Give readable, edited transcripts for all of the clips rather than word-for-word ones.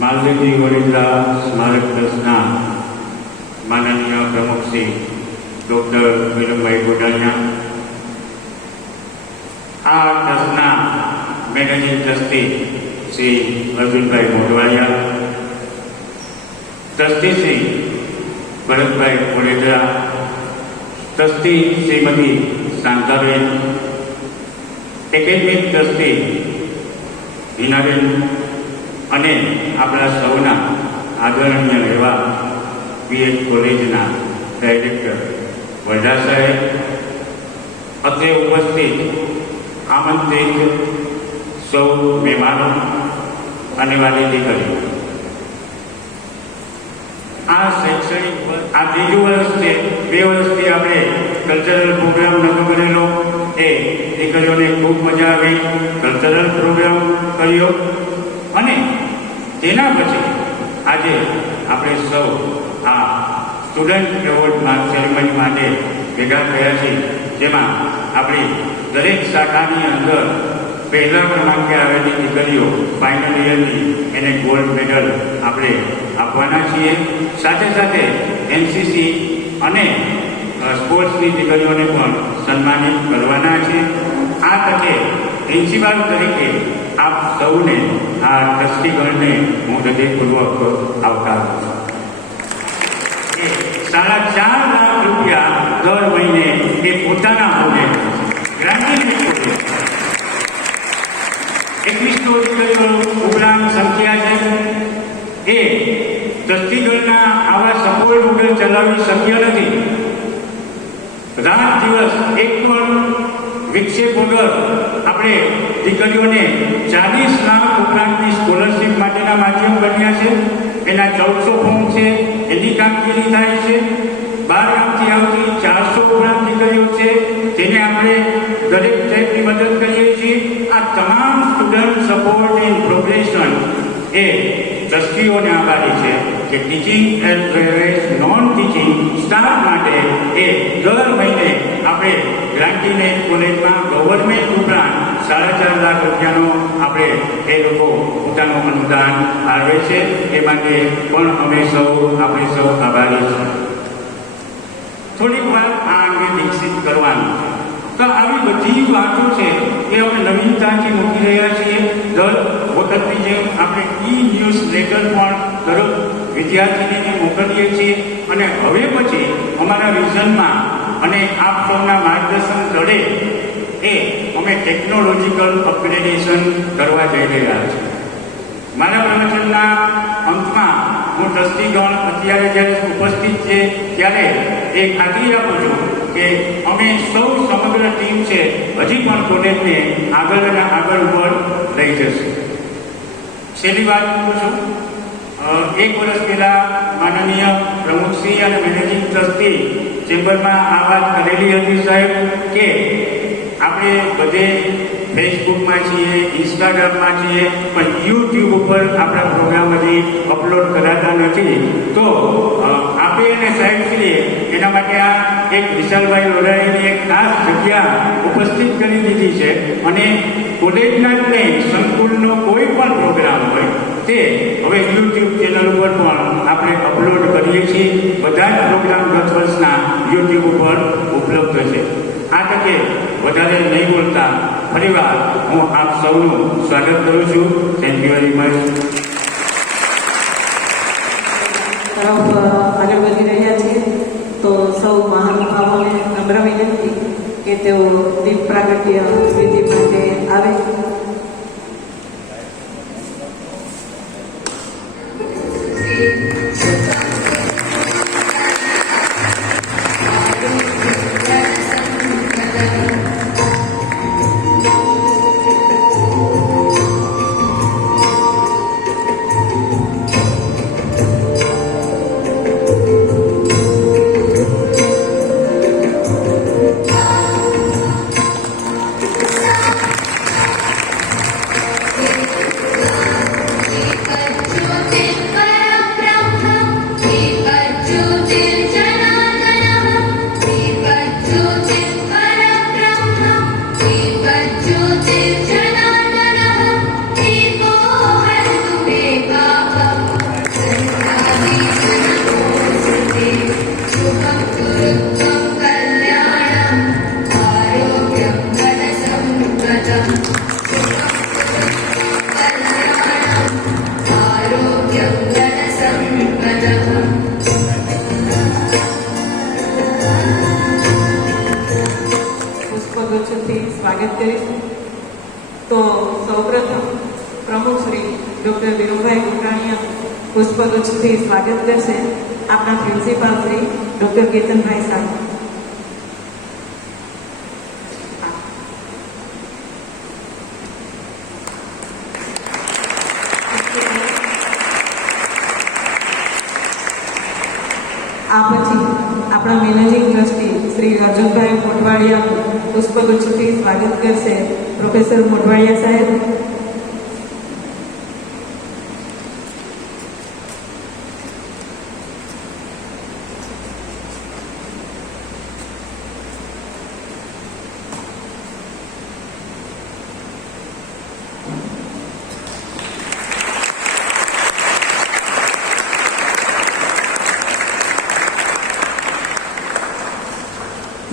માલદેવી વડોદરા સ્મારક ટ્રસ્ટના માનનીય પ્રમુખ શ્રી ડૉક્ટર વિરમભાઈ ગોડાલિયા, આ ટ્રસ્ટના managing trustee Shri Arjunbhai Modhwadia, trustee Shri Bharatbhai Vadodara, trustee Shrimati Shantaben, academic trustee Hinaben અને આપણા સૌના આદરણીય એવા પીએચ કોલેજના ડાયરેક્ટર વડા સાહેબ, અત્રે ઉપસ્થિત આમંત્રિત સૌ મહેમાનો અને વાલી દીકરીઓ, આ શૈક્ષણિક આ ત્રીજું વર્ષ છે. 2 વર્ષથી આપણે કલ્ચરલ પ્રોગ્રામ નતો કરેલો, એ દીકરીઓને ખૂબ મજા આવી. કલ્ચરલ પ્રોગ્રામ કર્યો અને તેના પછી આજે આપણે સૌ આ સ્ટુડન્ટ એવોર્ડ સેરેમની માટે ભેગા થયા છીએ, જેમાં આપણી દરેક શાખાની અંદર પહેલા ક્રમાંકે આવેલી દીકરીઓ ફાઇનલ યરની એને ગોલ્ડ મેડલ આપણે આપવાના છીએ. સાથે સાથે એનસીસી અને સ્પોર્ટ્સની દીકરીઓને પણ સન્માનિત કરવાના છે. આ તકે પ્રિન્સિપાલ તરીકે આપ સૌને, આ ટ્રસ્ટીગણને હું હૃદયપૂર્વક આવકારું છું. 4.5 લાખ રૂપિયા દર મહિને એ પોતાના હોને ગ્રાન્ટિંગ 2100 દીકરીઓ ઉપરાંત સંખ્યા છે. એ ટ્રસ્ટીગણના આવા સપોર્ટ વગર ચલાવી શક્ય નથી. રાત દિવસ એક પણ વિક્ષેપ વગર આપણે દીકરીઓને 40 લાખ ઉપરાંતની સ્કોલરશીપ માટેના માધ્યમ બન્યા છે. એના 1400 ફોર્મ છે, એની કામગીરી થાય છે. 12 ગામથી આવતી 400 ઉપરાંત દીકરીઓ છે, જેને આપણે દરેક ટાઈપની મદદ કરીએ છીએ. આ તમામ સ્ટુડન્ટ સપોર્ટ ઇન પ્રોગ્રેશન એ ટ્રસ્ટીઓને આભારી છે કે teaching as well as non teaching staff માટે એ દર મહિને આપણે ગ્રાન્ટીને કોલેજમાં ગવર્મેન્ટ ઉપરાંત 4.5 લાખ રૂપિયાનો આપણે એ લોકો પોતાનું અનુદાન આપે છે. એ માટે પણ આપણે સૌ આભારી છીએ. થોડીક વાર આ અંગે વિકસિત કરવાનું છે. તો આવી બધી વાતો છે એ અમે નવીનતાથી મૂકી રહ્યા છીએ. દર વખતની જેમ આપણે ન્યૂઝ લેટર પણ દરેક વિદ્યાર્થીને મોકલીએ છીએ. અને હવે પછી અમારા વિઝનમાં અને આપ સૌના માર્ગદર્શન તળે એ અમે ટેકનોલોજીકલ અપગ્રેડેશન કરવા જઈ રહ્યા છીએ. મારા પ્રવચનના અંતમાં હું ટ્રસ્ટીગણ અત્યારે જ્યારે ઉપસ્થિત છે ત્યારે એ ખાતરી આપું છું કે અમે સૌ સમગ્ર ટીમ છે હજી પણ કોલેજને આગળ અને આગળ ઉપર લઈ જશે. છેલ્લી વાત કરું છું. 1 વર્ષ પહેલાં માનનીય પ્રમુખશ્રી અને મેનેજિંગ ટ્રસ્ટી ચેમ્બરમાં આ વાત કરેલી હતી સાહેબ કે આપણે બધે ફેસબુકમાં છીએ, ઇન્સ્ટાગ્રામમાં છીએ, પણ યુટ્યુબ ઉપર આપણા પ્રોગ્રામ હજી અપલોડ કરાતા નથી. તો આપે અને સાહેબશ્રીએ એના માટે આ એક વિશાલભાઈ લોઢાણીની એક ખાસ જગ્યા ઉપસ્થિત કરી દીધી છે. અને કોલેજના જ નહીં, સંકુલનો કોઈ પણ પ્રોગ્રામ હોય તે હવે યુટ્યુબ ચેનલ ઉપર પણ આપણે અપલોડ કરીએ છીએ. બધા જ પ્રોગ્રામ ગત વર્ષના યુટ્યુબ ઉપર ઉપલબ્ધ છે. આ તકે વધારે નહીં બોલતા ફરીવાર હું આપ સૌનું સ્વાગત કરું છું. Thank you very much. તરફ આગળ વધી રહ્યા છીએ તો સૌ મહાનુભાવોને નમ્ર વિનંતી કે તેઓ દીપ પ્રાગટ્ય વિધિ માટે આવે. સ્વાગત કરીશું. તો સૌપ્રથમ પ્રમુખ શ્રી ડૉક્ટર વિનુભાઈ ગુટાણીયા પુષ્પગુચ્છથી સ્વાગત કરશે આપણા પ્રિન્સિપાલ શ્રી ડૉક્ટર કેતનભાઈ શાહ. આ પછી આપણા મેનેજિંગ ટ્રસ્ટી શ્રી અર્જુનભાઈ મોઢવાડિયા પુષ્પગુચ્છથી સ્વાગત કરશે પ્રોફેસર મોઢવાડિયા સાહેબ.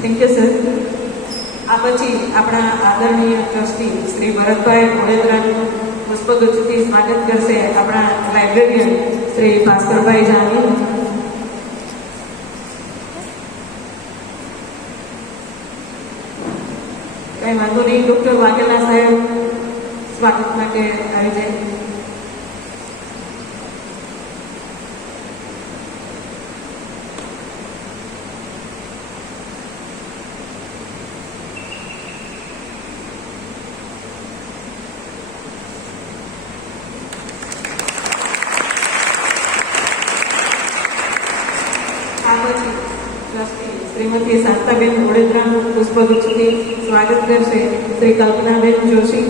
Thank you sir. આ પછી આપણા આદરણીય ટ્રસ્ટી શ્રી ભરતભાઈ મોડેદરાનું પુષ્પગુચ્છથી સ્વાગત કરશે આપણા લાઇબ્રેરિયન શ્રી ભાસ્કરભાઈ જાની. કઈ વાંધો નહીં, ડૉક્ટર વાઘેલા સાહેબ સ્વાગત માટે આવી જાય. શ્રીમતી શાંતાબેન મોડેદરાનું પુષ્પગુચ્છથી સ્વાગત કરશે શ્રી કલ્પનાબેન જોશી.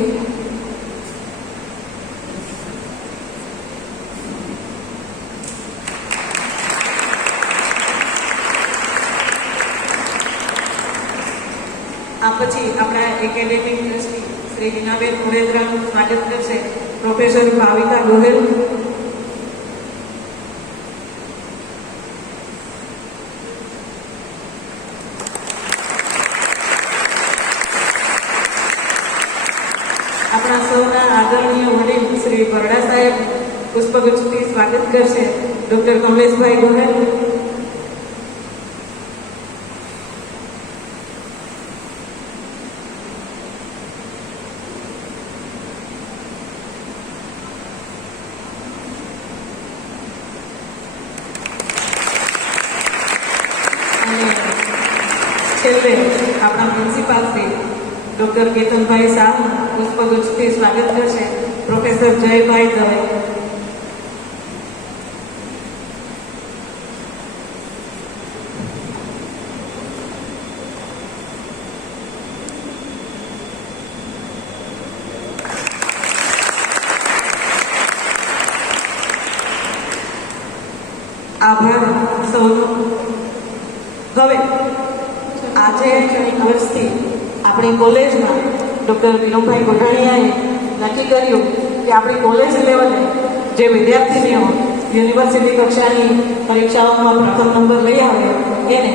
આ પછી આપણા એકેડેમિક ટ્રસ્ટી શ્રી હિનાબેન મોડેદરાનું સ્વાગત કરશે પ્રોફેસર ભાવિકા ગોહેલ. આપણા સૌના આદરણીય વડીલ શ્રી બરડા સાહેબ પુષ્પગુચ્છથી સ્વાગત કરશે ડૉક્ટર કમલેશભાઈ ગોહેલ. અને છેલ્લે આપણા પ્રિન્સિપાલ શ્રી ડૉક્ટર કેતનભાઈ શાહ પુષ્પગુચ્છથી સ્વાગત કરશે પ્રોફેસર જયભાઈ દવે. આભાર સૌનો. હવે આજે વર્ષથી આપણી કોલેજમાં ડૉક્ટર વિનુભાઈ ગોઢાણીયાએ નક્કી કર્યું કે આપણી કોલેજ લેવલે જે વિદ્યાર્થીનીઓ યુનિવર્સિટી કક્ષાની પરીક્ષાઓમાં પ્રથમ નંબર લઈ આવે એને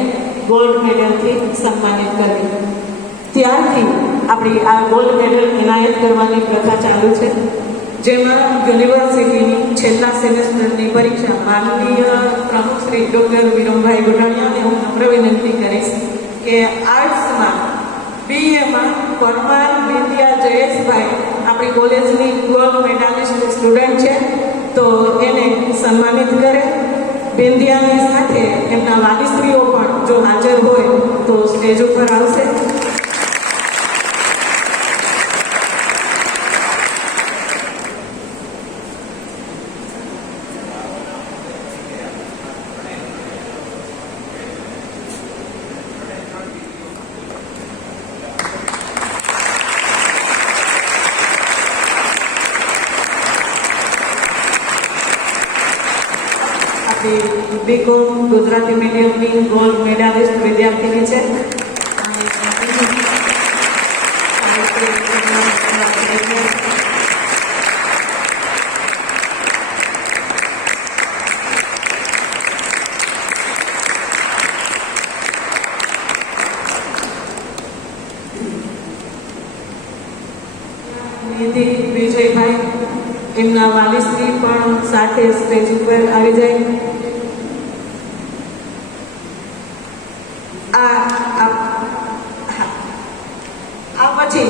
ગોલ્ડ મેડલથી સન્માનિત કરવી. ત્યારથી આપણી આ ગોલ્ડ મેડલ એનાયત કરવાની પ્રથા ચાલુ છે, જેમાં યુનિવર્સિટીની છેલ્લા સેમેસ્ટરની પરીક્ષા માનનીય પ્રમુખ શ્રી ડૉક્ટર વિનુભાઈ ગોઢાણીયાને હું નમ્ર વિનંતી કરીશ કે આર્ટ્સમાં BA પરમાર બિંદિયા જયેશભાઈ આપણી કોલેજની ગોલ્ડ મેડાલિસ્ટ સ્ટુડન્ટ છે, તો એને સન્માનિત કરે. બિંદિયાની સાથે એમના વાલીશ્રીઓ પણ જો હાજર હોય તો સ્ટેજ ઉપર આવશે. બીકોમ ગુજરાતી મીડિયમની ગોલ્ડ મેડાલિસ્ટ વિદ્યાર્થીની છે. વિજયભાઈ એમના વાલીશ્રી પણ સાથે સ્ટેજ ઉપર આવી જાય. આ પછી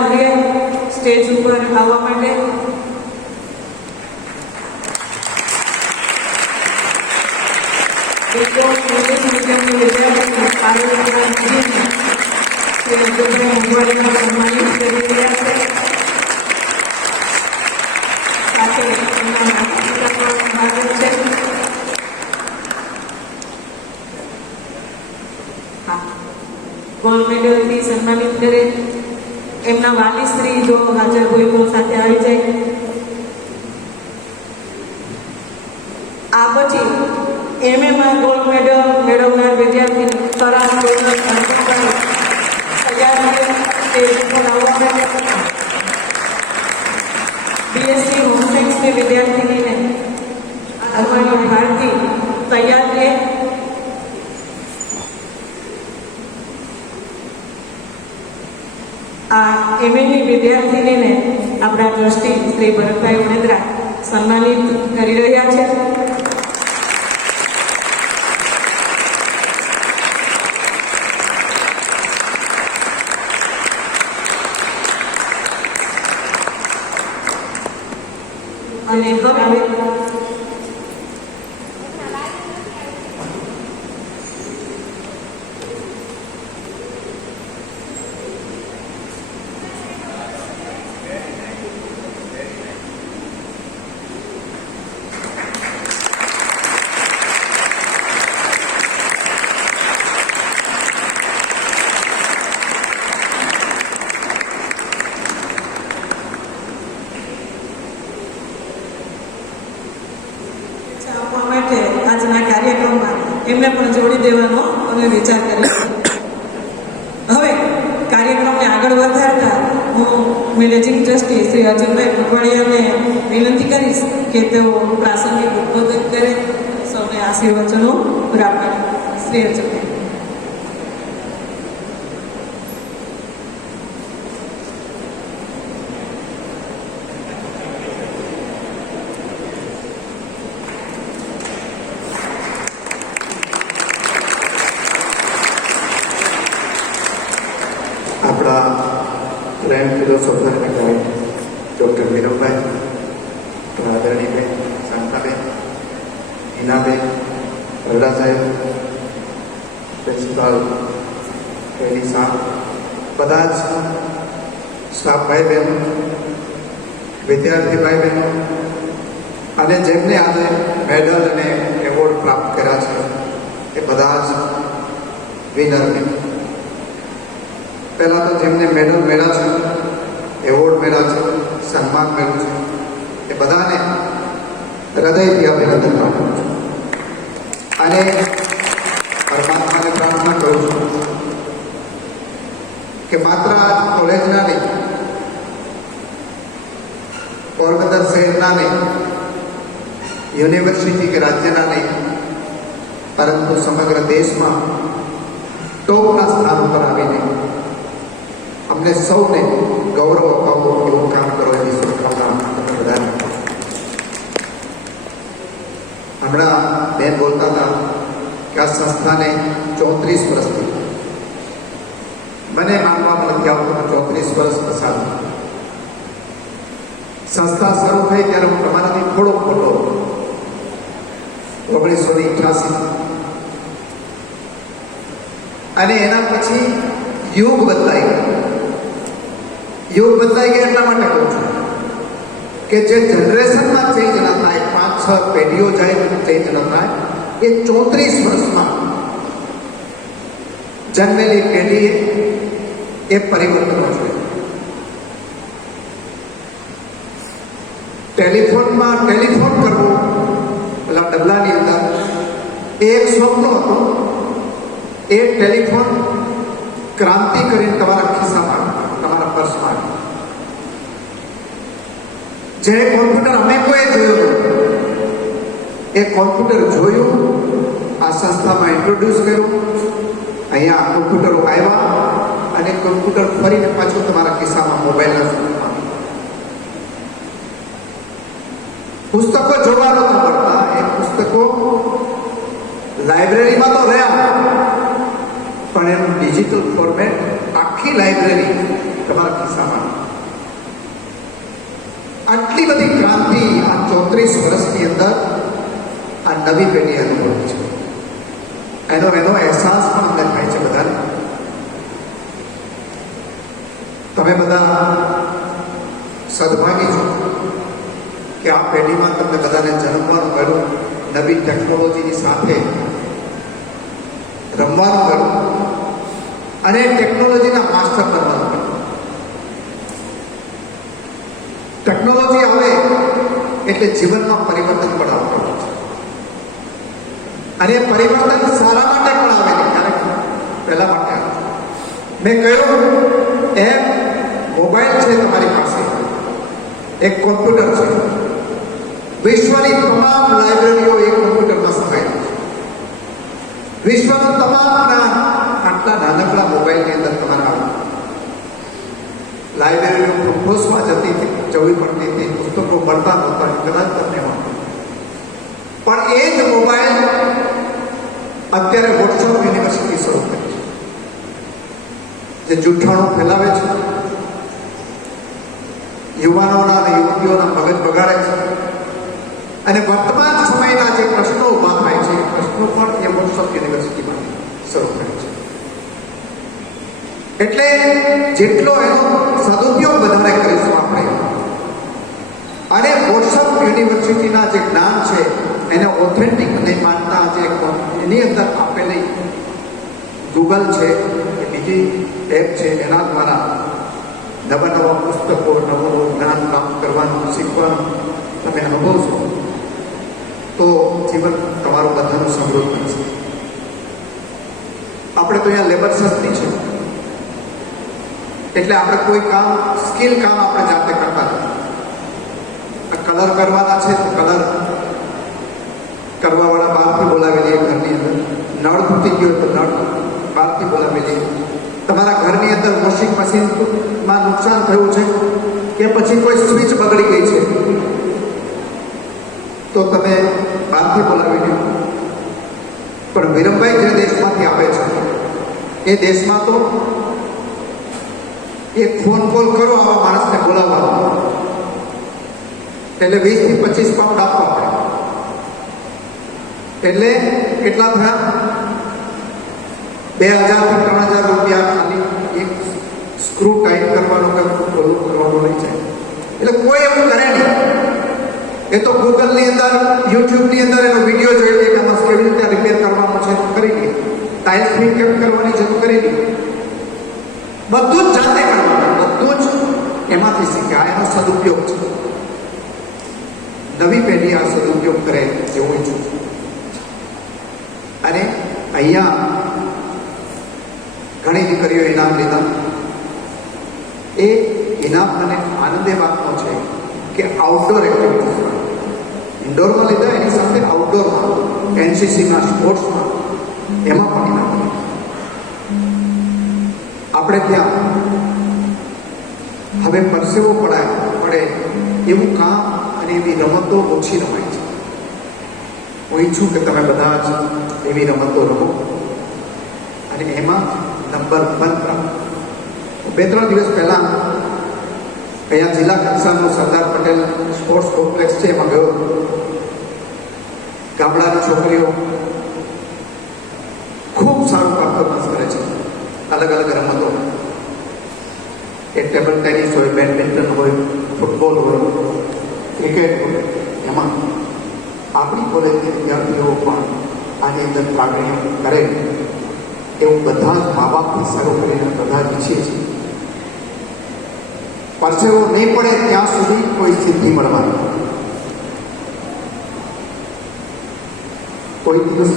આંગળીએ સ્ટેજ ઉપર આવવા માટે. ઇંગ્લિશ મીડિયમની વિદ્યાર્થી પાર્વતીબેન જીને શ્રી અબ્દુલભાઈ મોંઘવારીમાં સન્માનિત કરી રહ્યા છે. સાથે એમના માતા પિતા પણ હાજર છે. ગોલ્ડ મેડલથી સન્માનિત કરે. એમના વાલીશ્રી જો હાજર હોય તો સાથે આવી જાય. આ પછી એમએમાં ગોલ્ડ મેડલ મેળવનાર વિદ્યાર્થી તરાશ તૈયાર સ્ટેજ ઉપર આવવા માટે. બીએસસી હોમ સાયન્સની વિદ્યાર્થીનીને અમારી ભારતી તૈયાર રહે. આ એમએની વિદ્યાર્થીનીને આપણા ટ્રસ્ટી શ્રી ભરતભાઈ વણેદરા સન્માનિત કરી રહ્યા છે. અને હવે આજના કાર્યક્રમમાં એમને પણ જોડી દેવાનો અમે વિચાર કર્યો. હવે કાર્યક્રમને આગળ વધારતા હું મેનેજિંગ ટ્રસ્ટી શ્રી અર્જુનભાઈ મોઢવાડિયાને વિનંતી કરીશ કે તેઓ પ્રાસંગિક ઉદ્બોધન કરે, સૌને આશીર્વચનો પ્રાપ્ત કરે. શ્રી અર્જુનભાઈ. આપણા ગ્રેન્ડ ફિલોસોફર અને ગાઈડ ડૉક્ટર વિનોભાઈ, આદરણીબેન શાંતાબેન, હિનાબેન, વરડા સાહેબ, પ્રિન્સિપાલ કેલી શાહ, બધા જ સ્ટાફ ભાઈ બહેનો, વિદ્યાર્થી ભાઈ બહેનો અને જેમને આજે મેડલ અને એવોર્ડ પ્રાપ્ત કર્યા છે એ બધા જ વિનરને. પહેલાં તો જેમને મેડલ મળ્યા છે, એવોર્ડ મળ્યા છે, સન્માન મળ્યું છે, એ બધાને હૃદયથી અભિનંદન પાઠવું છું. અને પરમાત્માને પ્રાર્થના કરું છું કે માત્ર આ કોલેજના નહીં, પોરબંદર શહેરના નહીં, યુનિવર્સિટી કે રાજ્યના નહીં, પરંતુ સમગ્ર દેશમાં ટોપના સ્થાન ઉપર આવીને અમને સૌને ગૌરવ અપાવો એવું કામ કરો એવી શુભકામના બધાને. હમણાં બેન બોલતા હતા કે આ સંસ્થાને 34 વર્ષથી, મને માનવામાં નથી આવતું 34 વર્ષ પસાર. સંસ્થા શરૂ થઈ ત્યારે હું તમારાથી થોડો મોટો, 1988, અને એના પછી યુગ બદલાઈ ગયો. યુગ બદલાઈ ગયા એટલા માટે કહું છું કે જે જનરેશનમાં ચેન્જ ન થાય, 5-6 પેઢીઓ જાય ચેન્જ ન થાય, એ 34 વર્ષમાં જન્મેલી પેઢીએ એ પરિવર્તનો છે. ટેલિફોન કરવો પેલા ડબલાની અંદર એ એક સ્વપ્ન હતું. એ ટેલિફોન ક્રાંતિ કરીને તમારા ખિસ્સામાં, તમારા પર્સમાં. જે કોમ્પ્યુટર અમે કોઈ જોયું, એ કોમ્પ્યુટર જોયું, આ સંસ્થામાં ઇન્ટ્રોડ્યુસ કર્યું, અહીંયા કોમ્પ્યુટરો આવ્યા અને કોમ્પ્યુટર ફરીને પાછું તમારા ખિસ્સામાં મોબાઈલના સ્વરૂપમાં. પુસ્તકો જોવા નહોતા પડતા, એ પુસ્તકો લાઇબ્રેરીમાં તો રહ્યા પણ એનું ડિજિટલ ફોર્મેટ આખી લાઇબ્રેરી તમારા ખિસ્સામાં. આટલી બધી ક્રાંતિ આ 34 વર્ષની અંદર આ નવી પેઢી અનુભવી છે. એનો અહેસાસ પણ અમને થાય છે બધાને. તમે બધા સદભાગી છો કે આ પેઢીમાં તમને બધાને જન્મવાનું મળ્યું, નવી ટેકનોલોજીની સાથે રમવાનું મળ્યું અને ટેકનોલોજીના માસ્ટર બનવાનું મળ્યું. ટેકનોલોજી આવે એટલે જીવનમાં પરિવર્તન પણ આવતું હોય છે અને એ પરિવર્તન સારા માટે પણ આવે છે, ક્યારેક પહેલા માટે આવે. મેં કહ્યું એમ મોબાઈલ છે તમારી પાસે, એક કોમ્પ્યુટર છે. વિશ્વની તમામ લાઇબ્રેરીઓ એક કોમ્પ્યુટરમાં સમાયેલી છે. વિશ્વનું તમામ જ્ઞાન આટલા નાનકડા મોબાઈલની અંદર તમારે આવે. લાઇબ્રેરીઓ ફોટોસમાં જવી પડતી હતી, પુસ્તકો મળતા નહોતા, કદાચ તમને મળતા. પણ એ જ મોબાઈલ અત્યારે વોટ્સઅપ યુનિવર્સિટી શરૂ કરી છે, જે જૂઠાણું ફેલાવે છે, યુવાનોના અને યુવતીઓના મગજ બગાડે છે અને વર્તમાન સમયના જે પ્રશ્નો ઉભા થાય છે એ પ્રશ્નો પણ એ વોટ્સઅપ યુનિવર્સિટીમાં શરૂ કરે છે. એટલે જેટલો એનો સદુપયોગ વધારે કરીશું આપણે અને વોટ્સઅપ યુનિવર્સિટીના જે જ્ઞાન છે એને ઓથેન્ટિક નહીં માનતા, જે એની અંદર આપેલી ગૂગલ છે કે બીજી એપ છે એના દ્વારા નવા નવા પુસ્તકો, નવું જ્ઞાન પ્રાપ્ત કરવાનું, શીખવાનું તમે અનુભવશો તો જીવન તમારું બધાનું સમૃદ્ધ બનશે. આપણે તો અહીંયા લેબર સસ્તી છે એટલે આપણે કોઈ કામ સ્કિલ કામ આપણે જાતે કરતા નથી. કલર કરવાના છે તો કલર કરવાવાળા બહારથી બોલાવી લઈએ ઘરની અંદર. નળ તૂટી ગયો તો નળ બહારથી બોલાવી લઈએ. તમારા ઘરની અંદર વોશિંગ મશીનમાં નુકસાન થયું છે કે પછી કોઈ સ્વિચ બગડી ગઈ છે તો તમે બહારથી બોલાવી લો. પણ વિરમભાઈ જે દેશમાંથી આવે છે એ દેશમાં તો એક ફોન કોલ કરો આવા માણસને બોલાવવાનો એટલે 20 થી 25 પાઉન્ડ આપવા પડે. એટલે કેટલા થયા? 2000 થી 3000 રૂપિયા ખાલી એક સ્ક્રૂ ટાઈટ કરવાનું કે બોલું કરવાનું રહી છે. એટલે કોઈ એવું કરે નહીં. એ તો ગૂગલની અંદર, યુટ્યુબની અંદર એનો વિડીયો જોઈ લે કે આમાં કેવી રીતે રિપેર કરવાનું છે કરી લે. ટાઇલ્સ ફિટ કેમ કરવાની છે તો કરી લે. બધું જ જાતે કરવાનું, બધું જ એમાંથી શીખે. આ એનો સદુપયોગ છે. નવી પેઢી આ સદુપયોગ કરે જેવું ઈચ્છું છું. અને અહીંયા ઘણી દીકરીઓ ઇનામ લીધા. એ ઇનામ મને આનંદ એ વાતનો છે કે આઉટડોર એક્ટિવિટીઝમાં ઇન્ડોરમાં લીધા, એની સાથે આઉટડોરમાં એનસીસીના સ્પોર્ટ્સમાં એમાં પણ ઇનામ લીધા. આપણે ત્યાં હવે પરસેવો પડે એવું કામ અને એવી રમતો ઓછી રમાય છે. હું ઈચ્છું કે તમે બધા જ એવી રમતો રમો અને એમાં નંબર 1 પ્રાપ્ત. 2-3 દિવસ પહેલાં અહીંયા જિલ્લા કક્ષાનું સરદાર પટેલ સ્પોર્ટ્સ કોમ્પ્લેક્સ છે એમાં ગયો. ગામડાની છોકરીઓ ખૂબ સારું પરફોર્મન્સ કરે છે અલગ અલગ રમતો. એ ટેબલ ટેનિસ હોય, બેડમિન્ટન હોય, ફૂટબોલ હોય, ક્રિકેટ હોય. એમાં આપણી કોલેજના વિદ્યાર્થીઓ પણ આની અંદર લાગણીઓ કરે એવું બધા જ મા બાપથી શરૂ કરીને બધા જ ઈચ્છીએ છીએ. પરસેવો નહીં પડે ત્યાં સુધી કોઈ સિદ્ધિ મળવાની. કોઈ દિવસ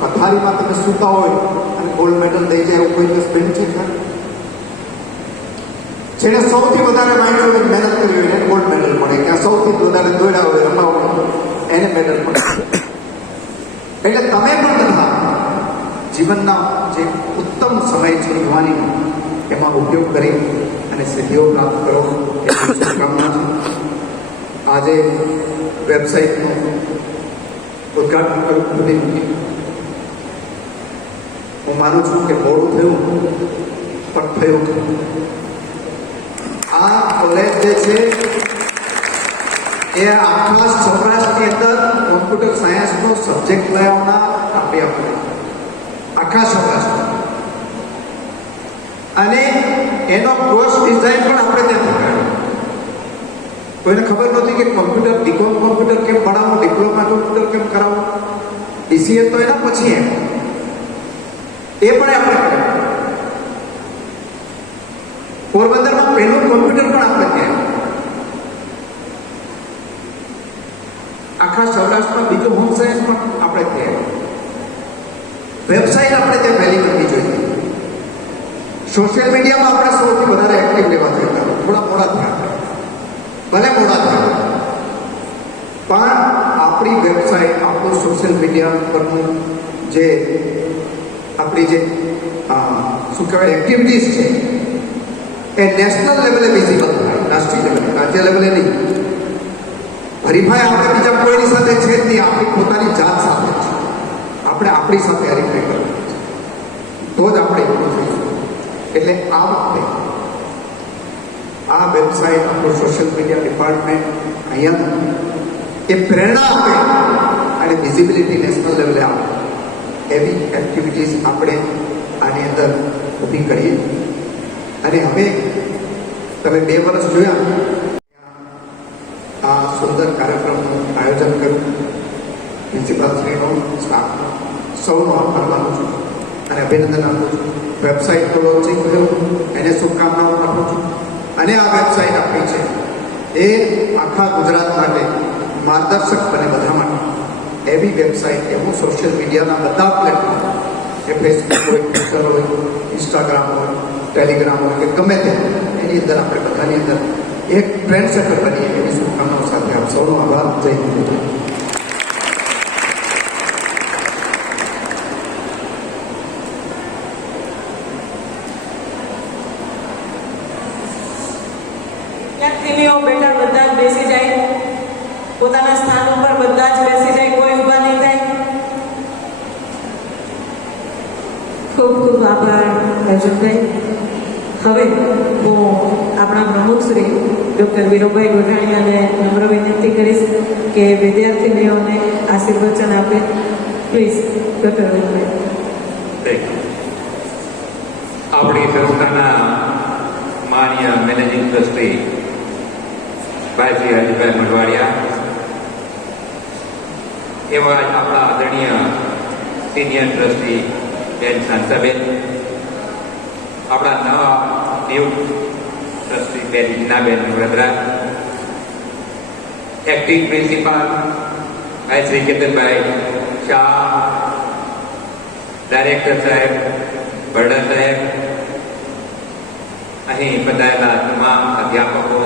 પથારીમાં તમે સૂતા હોય અને ગોલ્ડ મેડલ દઈ જાય એવું કોઈ દિવસ બન્યું છે ખરું? જેને સૌથી વધારે માઇન્ડ મહેનત કરી હોય એને ગોલ્ડ મેડલ મળે, ત્યાં સૌથી વધારે દોડ્યા હોય રમાવા હોય એને મેડલ મળે. એટલે તમે પણ બધા જીવનના જે ઉત્તમ સમય છે યુવાનીનો એમાં ઉપયોગ કરી અને સિદ્ધિઓ પ્રાપ્ત કરો એ શુભકામના છે. આજે વેબસાઇટનું ઉદ્ઘાટન કર્યું. હું માનું છું કે મોડું થયું પણ થયું. આ કોલેજ જે છે એ આખા સૌરાષ્ટ્રની અંદર કોમ્પ્યુટર સાયન્સનો સબ્જેક્ટ લેવાના આપ્યા પડે આખા સૌરાષ્ટ્ર, અને એનો કોર્સ ડિઝાઇન પણ આપણે ત્યાં પકડાયો. કોઈને ખબર નહોતી કે કોમ્પ્યુટર બીકોમ કોમ્પ્યુટર કેમ ભણાવવું, ડિપ્લોમા કોમ્પ્યુટર કેમ કરાવવું, BCA તો એના પછી એ પણ આપણે કર્યું. પોરબંદરમાં પહેલું કોમ્પ્યુટર પણ આપણે ત્યાં, આખા સૌરાષ્ટ્રમાં બીજું હોમ સાયન્સ પણ આપણે ત્યાં. વેબસાઇટ આપણે ત્યાં પહેલી કરવી જોઈએ. સોશિયલ મીડિયામાં આપણે સૌથી વધારે એક્ટિવ લેવા જોઈએ. થોડા મોડા થયા, ભલે મોડા થયા, પણ આપણી વેબસાઇટ, આપણું સોશિયલ મીડિયા પરનું જે આપણી જે શું કહેવાય એક્ટિવિટીઝ છે એ નેશનલ લેવલે વિઝિબલ થાય, રાષ્ટ્રીય લેવલે, રાજ્ય લેવલે નહીં. હરીફાઈ આપણે બીજા કોઈની સાથે છે જ નહીં, આપણી પોતાની જાત સાથે છે. આપણે આપણી સાથે હરીફાઈ કરવી છે, તો જ આપણે એવું થઈશું. એટલે આ વખતે આ વેબસાઇટ, આપણું સોશિયલ મીડિયા ડિપાર્ટમેન્ટ અહીંયા એ પ્રેરણા આપે અને વિઝિબિલિટી નેશનલ લેવલે આવે એવી એક્ટિવિટીઝ આપણે આની અંદર ઊભી કરીએ. અને હવે તમે 2 વર્ષ જોયા આ સુંદર કાર્યક્રમનું આયોજન કર્યું. પ્રિન્સિપાલશ્રીનો, સ્ટાફનો, સૌનો આભાર માનું છું અને અભિનંદન આપું છું. વેબસાઇટનો લોન્ચિંગ કર્યું એને શુભકામનાઓ આપું છું. અને આ વેબસાઇટ આપણી છે એ આખા ગુજરાત માટે માર્ગદર્શક બને બધા માટે એવી વેબસાઇટ, એવું સોશિયલ મીડિયાના બધા પ્લેટફોર્મ, એ ફેસબુક હોય, ટ્વિટર હોય, ઇન્સ્ટાગ્રામ હોય, ટેલિગ્રામ હોય કે ગમે તે, એની અંદર આપણે બધાની અંદર એક ટ્રેન્ડ સેટર બનીએ એવી શુભકામનાઓ સાથે આપ સૌનો આભાર. જય હિન્દ. વિદ્યાર્થીનીઓ બેટા બધા જ બેસી જાય, પોતાના સ્થાન ઉપર બધા જ બેસી જાય, કોઈ ઊભા નહીં થાય. ખૂબ ખૂબ આભાર અર્જુનભાઈ. હવે હું આપણા પ્રમુખ શ્રી ડૉક્ટર વીરુભાઈ ગોઢાણીયાને નમ્ર વિનંતી કરીશ કે વિદ્યાર્થીનીઓને આશીર્વચન આપે. Please doctor Virubhai. આપણી સંસ્થાના માન્ય મેનેજિંગ ટ્રસ્ટી ભાઈ શ્રી હરીભાઈ મઢવાડિયા, એવા જ આપણા આદરણીય સિનિયર ટ્રસ્ટી બેન શાંતાબેન, આપણા નવા નિયુક્ત ટ્રસ્ટી બેન હિનાબેન વડોદરા, એક્ટિંગ પ્રિન્સિપાલ ભાઈ શ્રી કેતનભાઈ શાહ, ડાયરેક્ટર સાહેબ બરડા સાહેબ, અહીં પધારેલા તમામ અધ્યાપકો,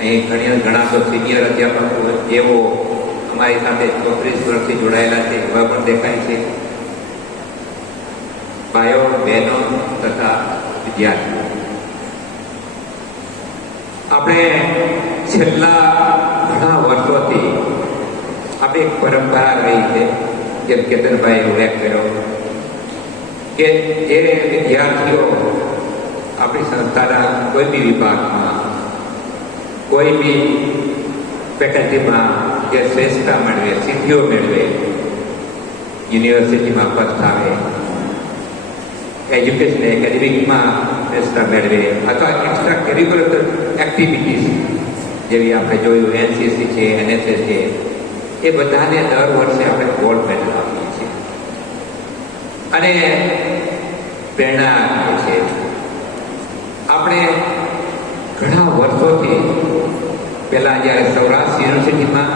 અહીં ઘણા તો સિનિયર અધ્યાપકો જેઓ અમારી સાથે 34 વર્ષથી જોડાયેલા છે એવા પણ દેખાય છે. ભાઈઓ, બહેનો તથા વિદ્યાર્થીઓ, આપણે છેલ્લા ઘણા વર્ષોથી આપણે એક પરંપરા રહી છે, જેમ કેતનભાઈએ ઉલ્લેખ કર્યો કે જે વિદ્યાર્થીઓ આપણી સંસ્થાના કોઈ બી વિભાગમાં, કોઈ બી ફેકલ્ટીમાં જે શ્રેષ્ઠતા મેળવે, સિદ્ધિઓ મેળવે, યુનિવર્સિટીમાં ફર્સ્ટ આવે, એજ્યુકેશન એકેડેમિકમાં શ્રેષ્ઠતા મેળવે, અથવા એક્સ્ટ્રા કરિક્યુલર એક્ટિવિટીઝ જેવી આપણે જોયું NCC છે, NSS છે, એ બધાને દર વર્ષે આપણે ગોલ્ડ મેડલ આપીએ છીએ અને પ્રેરણા આપીએ છીએ. આપણે ઘણા વર્ષોથી પહેલાં જ્યારે સૌરાષ્ટ્ર યુનિવર્સિટીમાં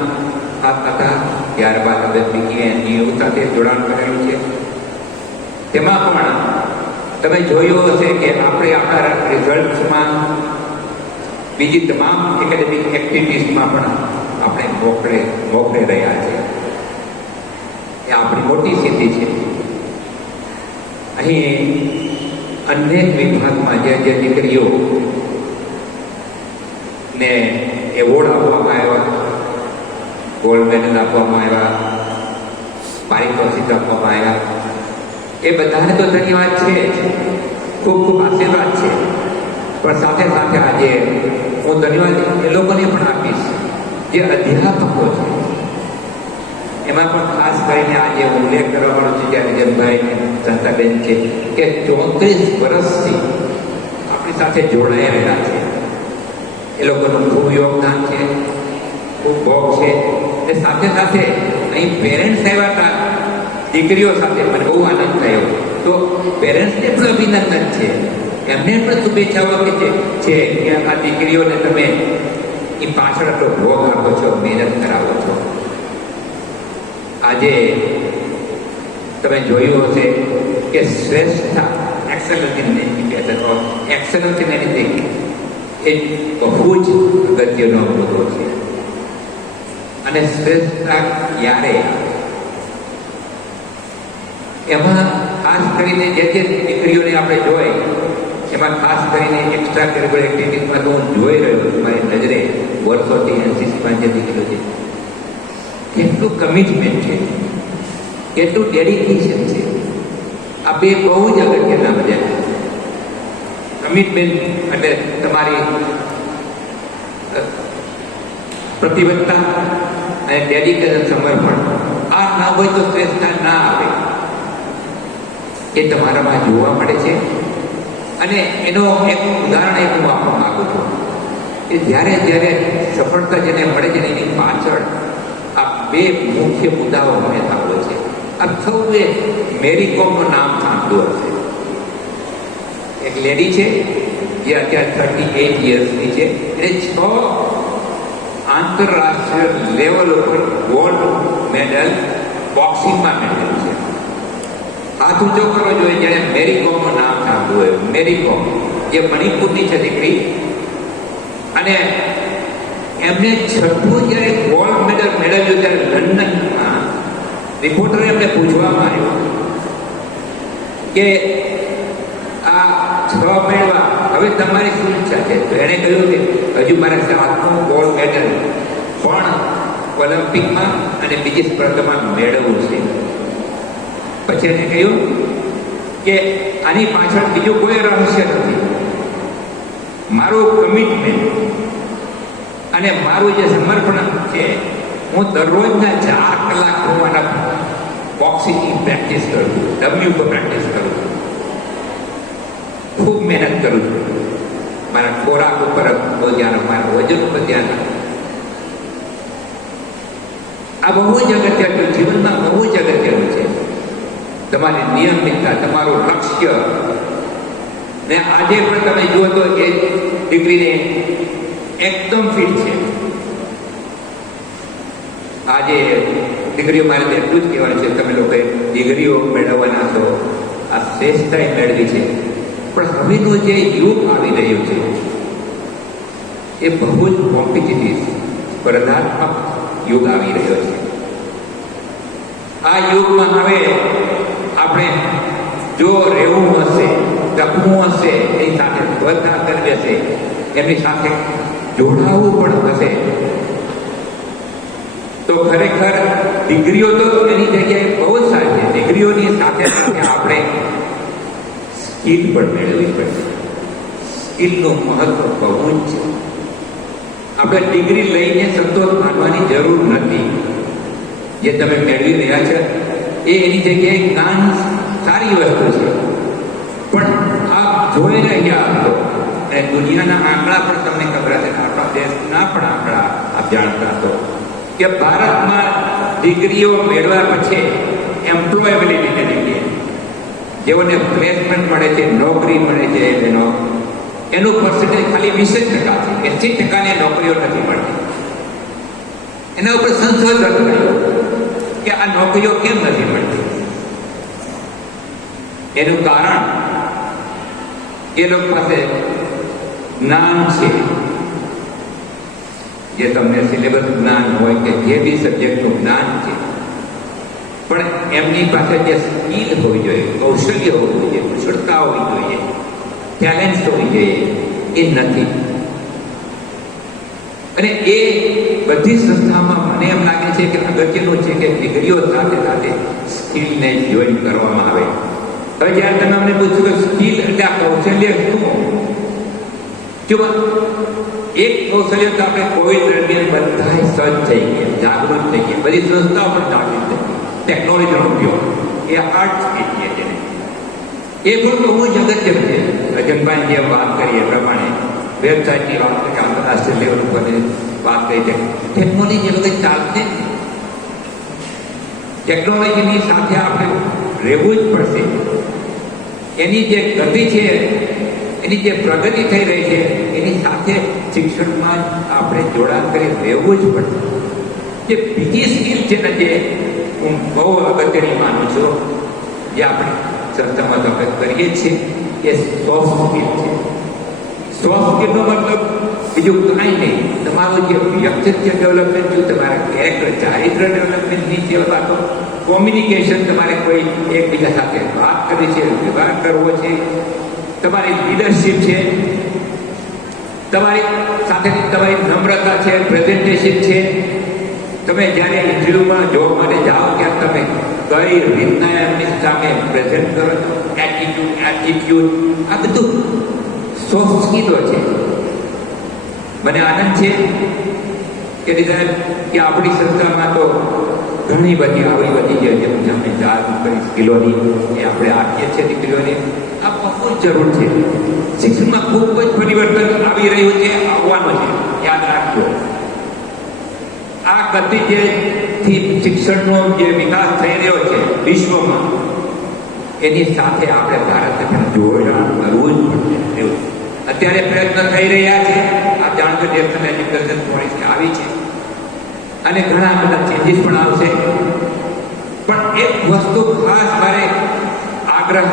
હતા ત્યારબાદ હવે BKNU સાથે જોડાણ કરેલું છે. તેમાં પણ તમે જોયું હશે કે આપણે આપણા રિઝલ્ટ્સમાં, બીજી તમામ એકેડેમિક એક્ટિવિટીઝમાં પણ આપણે મોખરે રહ્યા છે. એ આપણી મોટી સિદ્ધિ છે. અહીં અનેક વિભાગમાં જે દીકરીઓ ને એવોર્ડ આપવામાં આવ્યા, ગોલ્ડ મેડલ આપવામાં આવ્યા, પારિતોષિક આપવામાં આવ્યા, એ બધાને તો ધન્યવાદ છે, ખૂબ ખૂબ આશીર્વાદ છે. પણ સાથે સાથે આજે હું ધન્યવાદ એ લોકોને પણ આપીશ જે અધ્યાપકો છે. એમાં પણ ખાસ કરીને આજે હું ઉલ્લેખ કરવા માંગુ છું કે વિજયભાઈ સંતાબેન છે કે 34 વર્ષથી આપણી સાથે જોડાયેલા છે. એ લોકોનું ખૂબ યોગદાન છે, ખૂબ ભોગ છે. એ સાથે સાથે અહીં પેરેન્ટ્સ આવ્યા હતા દીકરીઓ સાથે, મને બહુ આનંદ થયો. તો પેરેન્ટ્સને પણ અભિનંદન છે, એમને પણ શુભેચ્છાઓ છે કે આ દીકરીઓને તમે એ પાછળ આટલો ભોગ આપો છો, મહેનત કરાવો છો. આજે તમે જોયું હશે કે શ્રેષ્ઠતા excellence in education or excellence in anything એ બહુ જ અગત્યનો મુદ્દો છે. અને શ્રેષ્ઠતા ક્યારે એમાં ખાસ કરીને જે દીકરીઓને આપણે જોઈ એમાં ખાસ કરીને એક્સ્ટ્રા કરિક્યુલર એક્ટિવિટીઝમાં તો હું જોઈ રહ્યો છું મારી નજરે વર્ષોથી એનસીસીમાં જે દીકરીઓ છે કેટલું કમિટમેન્ટ છે, કેટલું ડેડિકેશન છે. આ બે બહુ જ અગત્યના બધા કમિટમેન્ટ એટલે તમારી પ્રતિબદ્ધતા અને ડેડિકેશન, સમર્પણ. આ ના હોય તો શ્રેષ્ઠતા ના આવે, એ તમારામાં જોવા મળે છે. અને એનો એક ઉદાહરણ હું આપવા માંગુ છું કે જ્યારે જ્યારે સફળતા જેને મળે છે એની પાછળ આ બે મુખ્ય મુદ્દાઓ મને સાંભળ્યો છે. આપ સૌએ મેરી કોમનું નામ સાંભળ્યું હશે. એક લેડી છે જે અત્યારે 38 યર્સની છે. એને 6 આંતરરાષ્ટ્રીય લેવલ ઉપર ગોલ્ડ મેડલ બોક્સિંગમાં મેળવેલું છે. હાથ ઊંચો કરવો જોઈએ જેને મેરી કોમનું નામ સાંભળ્યું હોય. મેરી કોમ જે મણિપુરની છે દીકરી, અને એમને 6થું જ્યારે ગોલ્ડ મેડલ મેળવ્યું ત્યારે લંડનમાં રિપોર્ટરે એમને પૂછવામાં આવ્યું કે આ 6 મેળવા હવે તમારી શું ઈચ્છા છે? તો એણે કહ્યું કે હજુ મારે 7મું ગોલ્ડ મેડલ પણ ઓલિમ્પિકમાં અને બીજી સ્પર્ધામાં મેળવવું છે. પછી એને કહ્યું કે આની પાછળ બીજું કોઈ રહસ્ય નથી. મારું કમિટમેન્ટ અને મારું જે સમર્પણ છે, હું દરરોજના 4 કલાક હું મારા બોક્સિંગની પ્રેક્ટિસ કરું છું, ડબલ્યુ પર પ્રેક્ટિસ કરું છું, ખૂબ મહેનત કરું છું. મારા ખોરાક ઉપર બહુ ધ્યાન, મારા વજન ઉપર ધ્યાન. આ બહુ જ અગત્યનું, જીવનમાં બહુ જ અગત્યનું છે. તમારી નિયમિતતા, તમારું લક્ષ્ય. ને આજે પણ તમે જુઓ તો એ દીકરીને એકદમ ફિટ છે. આજે દીકરીઓ મારે એટલું જ કહેવાનું છે, તમે લોકોએ ડિગ્રીઓ મેળવવાના છો, આ શ્રેષ્ઠતા મેળવી છે. પણ હવેનું જે યુગ આવી રહ્યું છે એ બહુ જ કોમ્પિટિટિવ, સ્પર્ધાત્મક યુગ આવી રહ્યો છે. આ યુગમાં હવે આપણે જો રહેવું હશે, ટકવું હશે, એની સાથે સ્પર્ધા કરવી હશે, એમની સાથે જોડાવવું પણ હશે, તો ખરેખર ડિગ્રીઓ તો એની જગ્યાએ બહુ જ સારી છે. ડિગ્રીઓની સાથે સાથે આપણે સ્કિલ પણ મેળવવી પડશે. સ્કિલનું મહત્વ બહુ જ છે. આપણે ડિગ્રી લઈને સંતોષ માનવાની જરૂર નથી. જે તમે મેળવી રહ્યા છો એ એની જગ્યાએ જ્ઞાન સારી વસ્તુ છે, પણ આપ જોઈ રહ્યા છો અને દુનિયાના આંકડા પણ તમને ખબર હશે, આપણા દેશના પણ આંકડા આપ જાણતા છો કે ભારતમાં ડિગ્રીઓ મેળવ્યા પછી એમ્પ્લોયેબિલિટીને લીધે જેઓને પ્લેસમેન્ટ મળે છે, નોકરી મળે છે, એનું પર્સન્ટેજ ખાલી 20% છે. 80%ને નોકરીઓ નથી મળતી. એના ઉપર સંશોધન કર્યું કે આ નોકરીઓ કેમ નથી મળતી. એનું કારણ એ લોકો પાસે જ્ઞાન છે, જે તમને સિલેબસ જ્ઞાન હોય કે જે બી સબ્જેક્ટનું જ્ઞાન છે, પણ એમની પાસે જે સ્કિલ હોવી જોઈએ, કૌશલ્ય હોવું જોઈએ, કુશળતા હોવી જોઈએ, ટેલેન્ટ હોવી જોઈએ, એ નથી. અને એ બધી સંસ્થામાં મને એમ લાગે છે કે અગત્યનું છે કે ડિગ્રીઓ સાથે સાથે સ્કિલને જોઈન કરવામાં આવે. હવે જ્યારે તમે અમને પૂછ્યું કે સ્કિલ એટલે આ કૌશલ્ય શું, જો એક કૌશલ્ય તો આપણે કોવિડ દરમિયાન બધા સજ્જ થઈ ગયા, જાગૃત થઈ ગયા, બધી સંસ્થાઓ પણ જાગૃત થઈ ગઈ. ટેકનોલોજીનો ઉપયોગ એ હાર્ડ સ્કીલ છે તેને, એ પણ બહુ જ અગત્યનું છે. અજનભાઈ જેમ વાત કરી એ પ્રમાણે વેબસાઇટની વાત કરી, આંતરરાષ્ટ્રીય લેવલ ઉપર વાત કરી છે. ટેકનોલોજી વગર ચાલશે જ નહીં. ટેકનોલોજીની સાથે આપણે રહેવું જ પડશે. એની જે ગતિ છે, એની જે પ્રગતિ થઈ રહી છે, એની સાથે શિક્ષણમાં આપણે જોડાણ કરી રહેવું જ પડશે. જે બીજી સ્કિલ છે ને, જે હું બહુ અગત્યની માનું છું, જે આપણે સંસ્થામાં તો આપણે કરીએ છીએ, એ સોફ્ટ સ્કિલ છે. સોફ્ટ સ્કિલનો મતલબ બીજું કાંઈ નહીં, તમારું જે વ્યક્તિત્વ ડેવલપમેન્ટ છે, તમારા કેરેક્ટર ચારિત્ર ડેવલપમેન્ટની જે વાતો, કોમ્યુનિકેશન, તમારે કોઈ એકબીજા સાથે વાત કરવી છે, વ્યવહાર કરવો છે, તમારી લીડરશિપ છે, તમારી સાથે તમારી નમ્રતા છે, પ્રેઝન્ટેશન છે. તમે જ્યારે ઇન્ટરવ્યુમાં જોબ માટે જાઓ ત્યારે તમે કઈ રીતના એમની સામે પ્રેઝન્ટ કરો, એટીટ્યુડ, આ બધું સોફ્ટ સ્કિલો છે. મને આનંદ છે કે કે આપણી સંસ્થામાં તો ઘણી બધી આવી બધી જે અમે જાગૃત કરી સ્કિલોની એ આપણે આપીએ છીએ દીકરીઓને. આ બહુ જ જરૂર છે. શિક્ષણમાં ખૂબ જ પરિવર્તન આવી રહ્યું છે, આવવાનું છે, યાદ રાખજો. આ ગતિ જેથી શિક્ષણનો જે વિકાસ થઈ રહ્યો છે વિશ્વમાં, એની સાથે આપણે ભારતે પણ જોડાણ કરવું જ પડશે. અત્યારે પ્રયત્ન થઈ રહ્યા છે. આ જાણતો નેશનલ એજ્યુકેશન પોલિસી આવી છે અને ઘણા બધા ચેન્જીસ પણ આવશે. પણ એક વસ્તુ ખાસ મારે આગ્રહ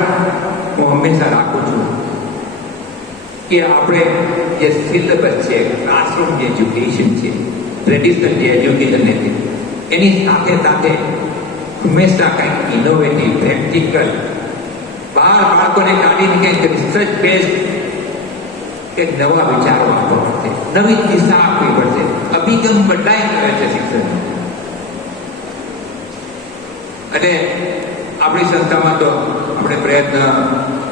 હું હંમેશા રાખું છું કે આપણે જે સિલેબસ છે, ક્લાસરૂમ જે એજ્યુકેશન છે, ટ્રેડિશનલ જે એજ્યુકેશન નથી, એની સાથે સાથે હંમેશા કંઈક ઇનોવેટિવ, પ્રેક્ટિકલ, બાળકોને કાઢીને કંઈક રિસર્ચ બેઝ એક નવા વિચારો આપવા પડશે, નવી દિશા આપવી પડશે. અભિગમ બદલાઈ ગયો છે શિક્ષણ. અને આપણી સંસ્થામાં તો આપણે પ્રયત્ન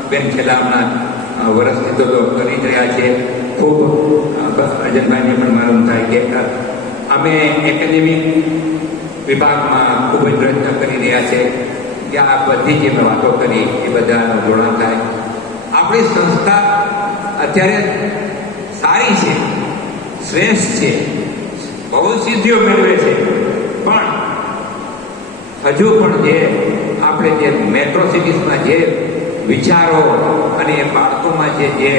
બેન છેલ્લા હમણાં વર્ષથી તો કરી જ રહ્યા છે. ખૂબ અજનભાઈને પણ માલુમ થાય કે અમે એકેડેમિક વિભાગમાં ખૂબ જ પ્રયત્ન કરી રહ્યા છે કે આ બધી જે મેં વાતો કરી એ બધાનું જોડાણ થાય. આપણી સંસ્થા અત્યારે સારી છે, શ્રેષ્ઠ છે, બહુ સિદ્ધિઓ મેળવે છે, પણ હજુ પણ જે આપણે જે મેટ્રો સિટીઝમાં જે વિચારો અને બાળકોમાં જે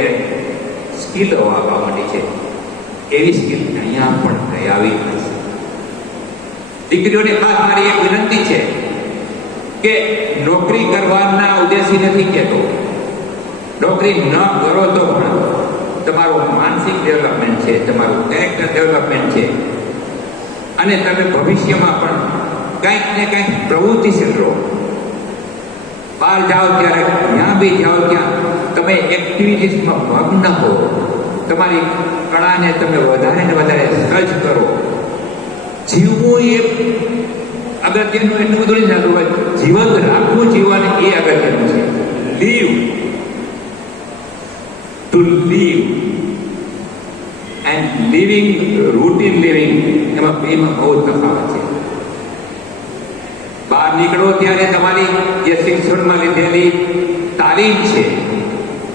સ્કિલો આવવા માંડી છે, એવી સ્કિલ અહીંયા પણ આવી નથી. દીકરીઓને ખાસ મારી એક વિનંતી છે કે નોકરી કરવાના ઉદ્દેશી નથી કહેતો. નોકરી ન કરો તો પણ તમારું માનસિક ડેવલપમેન્ટ છે, તમારું કેરેક્ટર ડેવલપમેન્ટ છે, અને તમે ભવિષ્યમાં પણ કંઈક ને કંઈક પ્રવૃત્તિશીલ રહો. બહાર જાઓ ત્યારે, જ્યાં બી જાઓ ત્યાં તમે એક્ટિવિટીઝમાં મગ્ન હો, તમારી કળાને તમે વધારે ને વધારે સર્ચ કરો. જીવવું એ અગત્યનું એટલું બધું નથી થતું, જીવન રાખવું, જીવન એ અગત્યનું છે. Live, to live and living, routine living, એમાં બેમાં બહુ તફાવત છે. બહાર નીકળો ત્યારે તમારી જે શિક્ષણમાં લીધેલી તાલીમ છે,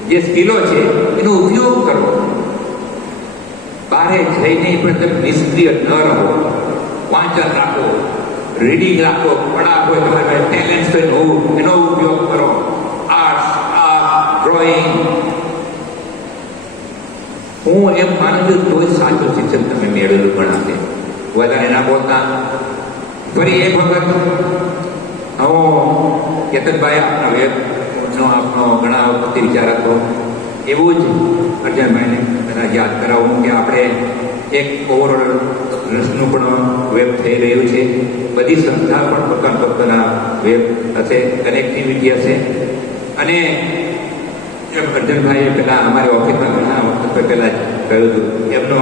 જે સ્કિલો છે, એનો ઉપયોગ કરો. બહાર જઈને પણ તમે નિષ્ક્રિય ન રહો. વાંચન રાખો, રીડિંગ રાખો, કળા હોય તમારે ટેલેન્ટ હોય એનો ઉપયોગ કરો. આર્ટ્સ, ડ્રોઈંગ, હું એમ માનું છું તો સાચું શિક્ષણ તમે મેળવેલું ગણાશે. વધારે ના બોલતા. ફરી એક વખત હું કેતનભાઈ આપણા વેબનો આપણો ઘણા વખતથી વિચાર હતો, એવું જ અર્જનભાઈને કદાચ યાદ કરાવું કે આપણે એક ઓવરઓલ રસનું પણ વેબ થઈ રહ્યું છે. બધી સંસ્થા પણ પોતાના વેબ હશે, કનેક્ટિવિટી હશે. અને અર્જનભાઈએ પહેલાં અમારી ઓફિસમાં ઘણા વખત પહેલાં કહ્યું હતું, એમનું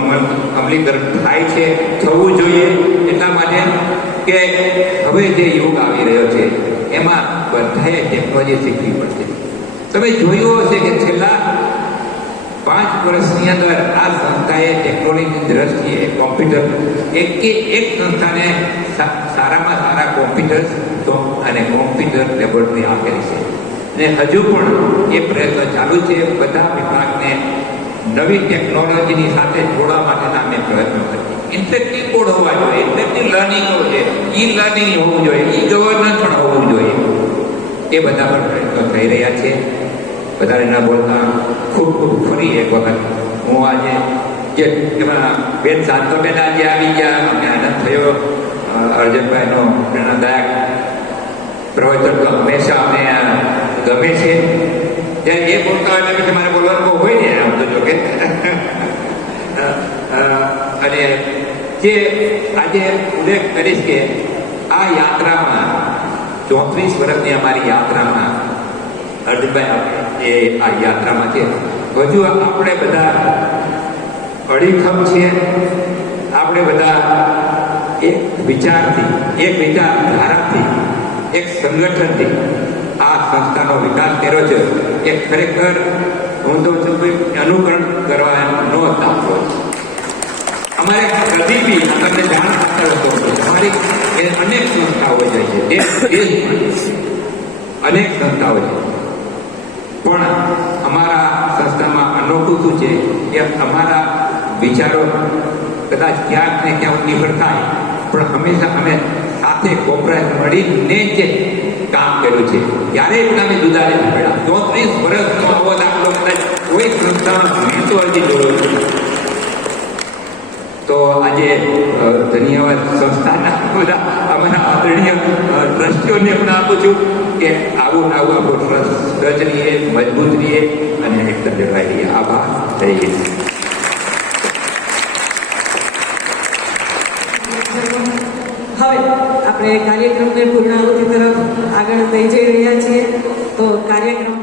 અમલીકરણ થાય છે, થવું જોઈએ. એટલા માટે કે હવે જે યુગ આવી રહ્યો છે એમાં બધાએ ટેકનોલોજી શીખવી પડશે. તમે જોયું હશે કે છેલ્લા 5 વર્ષની અંદર આ સંસ્થાએ ટેકનોલોજીની દ્રષ્ટિએ કોમ્પ્યુટર એક સંસ્થાને સારામાં સારા કોમ્પ્યુટર્સ અને કોમ્પ્યુટર લેબોરેટરી આપેલી છે અને હજુ પણ એ પ્રયત્ન ચાલુ છે. બધા વિભાગને નવી ટેકનોલોજીની સાથે જોડવા માટેના અમે પ્રયત્નો કરીએ. ઇન્ટરેક્ટિવ બોર્ડ હોવા જોઈએ, ઇન્ટરેક્ટિવ લર્નિંગ હોવું જોઈએ, ઈ લર્નિંગ હોવું જોઈએ, ઈ ગવર્નન્સ પણ હોવું જોઈએ. એ બધા પર પ્રયત્નો થઈ રહ્યા છે. વધારે ન બોલતા ખૂબ ખૂબ ફરી એક વખત હું આજે જે એમાં બેન શાંતોબેન આજે આવી ગયા, અમને આનંદ થયો. અર્જનભાઈનો પ્રેરણાદાયક પ્રવચન તો હંમેશા અમને ગમે છે. જ્યારે એ બોલતા હોય એટલે પછી મારે બોલવાનું બહુ હોય ને આમ તો જો કે અને જે આજે ઉલ્લેખ કરીશ કે આ યાત્રામાં 34 વર્ષની અમારી યાત્રામાં અર્જુનભાઈ એ આ યાત્રામાં છે. હજુ આપણે બધા અડીખમ છીએ. આપણે બધા એક વિચારથી, એક વિચારધારાથી, એક સંગઠનથી આ સંસ્થાનો વિકાસ કર્યો છે. એ ખરેખર હું તો અનુકરણ કરવા નો દાખલો છે. અમારે કદી બી તમને જાણ કરતો હતો અમારી અનેક સંસ્થાઓ જાય છે દેશમાં અનેક સંસ્થાઓ છે, પણ અમારા સંસ્થામાં અનોખું શું છે કે અમારા વિચારો કદાચ ક્યાંક ને ક્યાંક નિર્ભર થાય, પણ હંમેશા અમે સાથે કોપરાય મળીને જ કામ કર્યું છે. ક્યારેય પણ અમે જુદા નથી પડ્યા. 34 વર્ષનો આવો દાખલો કદાચ કોઈ સંસ્થામાં મેં તો હજી જોયો નથી. તો આજે ધન્યવાદ સંસ્થાના બધા અમારા આદરણીય ટ્રસ્ટીઓને પણ આપું છું કે આવું આપણું ટ્રસ્ટ રહીએ, મજબૂત રહીએ અને એકદમ જળવાઈ રહીએ. આભાર. જય હિન્દ. હવે આપણે કાર્યક્રમને પૂર્ણાહુતિ તરફ આગળ લઈ જઈ રહ્યા છીએ. તો કાર્યક્રમ